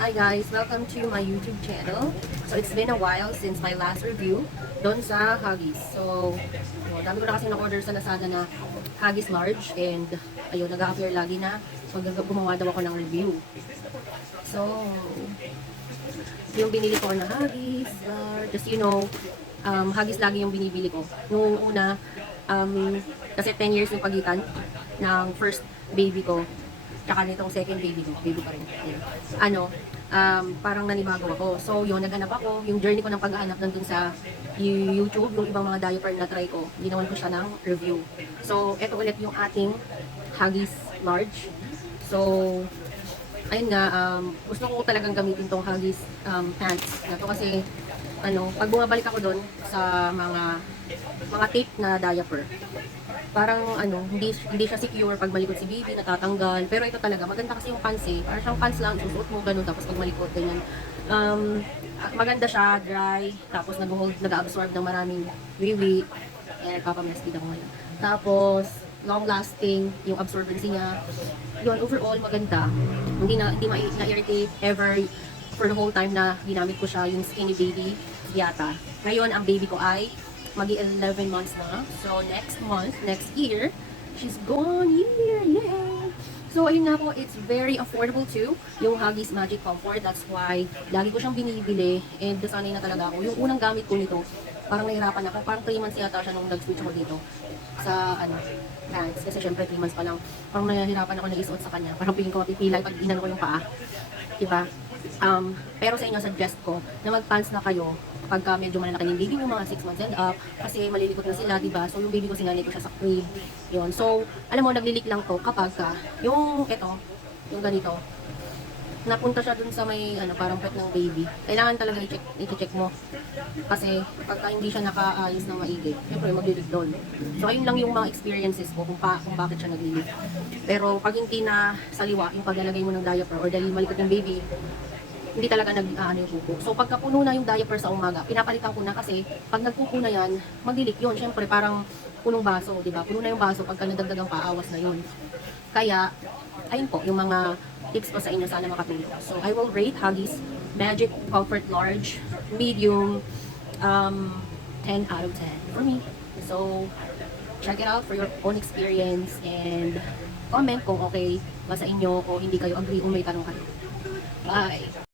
Hi guys, welcome to my YouTube channel. So it's been a while since my last review doon sa Huggies. So, dami ko na kasi na-order sa Lazada na Huggies large and ayun, nag-a-appear lagi na gumawa daw ako ng review. So, yung binili ko na Huggies large, just Huggies lagi yung binibili ko. Nung una, kasi 10 years yung pagitan ng first baby ko tsaka nitong second baby pa rin. Parang nanibago ako. So, yun, naghanap ako. Yung journey ko ng paghahanap nandun sa YouTube, yung ibang mga diaper na try ko, ginawan ko siya ng review. So, eto ulit yung ating Huggies large. So, ayun nga, gusto ko talagang gamitin tong Huggies pants na to kasi, pag bumabalik ako doon sa mga tape na diaper, parang hindi siya secure pag malikot si baby, natatanggal. Pero ito talaga, maganda kasi yung pants eh. Parang siyang pants lang, susuot mo ganun, tapos pag malikot, ganyan. Maganda siya, dry, tapos nag-absorb ng maraming wiwi. Eh, nagpapamesty ako ngayon. Tapos, long lasting, yung absorbency niya. Yun, overall, maganda. Hindi na-irritate ever for the whole time na ginamit ko siya, yung skinny baby yata. Ngayon, ang baby ko ay magi 11 months na. So, next year, she's gone here. Yeah! So, ayun nga po, it's very affordable too. Yung Huggies Magic Comfort. That's why, lagi ko siyang binibili. And nasanay na talaga ako. Yung unang gamit ko nito, parang nahirapan ako. Parang 3 months yata siya nung nag-switch ako dito. Sa, pants. Kasi syempre 3 months pa lang. Parang nahihirapan ako nag-isuot sa kanya. Parang piling ko mapipilay pag inano ko yung paa. Diba? Pero sa inyo, suggest ko na mag-pants na kayo pagka medyo malalaki yung baby, yung mga 6 months and up, kasi malilikot na sila, diba? So, yung baby ko sinanay ko siya sa crib. Yun. So, alam mo, naglilik lang to kapag yung yung ganito, napunta siya dun sa may, parang pet ng baby. Kailangan talaga i-check mo. Kasi, pagka hindi siya nakaayos ng maigi, syempre maglilik doon. So, ayun lang yung mga experiences ko kung bakit siya naglilik. Pero, pag hindi na saliwa, yung paglalagay mo ng diaper or dahil malikot yung baby, hindi talaga yung pupo. So, pagka puno na yung diaper sa umaga, pinapalitan ko na kasi pag nagpupo na yan, maglilik yun. Siyempre, parang punong baso, di ba? Puno na yung baso pagka nadagdagang paawas na yun. Kaya, ayun po, yung mga tips ko sa inyo, sana makatulong. So, I will rate Huggies Magic Comfort Large, medium, 10 out of 10 for me. So, check it out for your own experience and comment kung okay ba sa inyo o hindi kayo agree o may tanong kayo. Bye!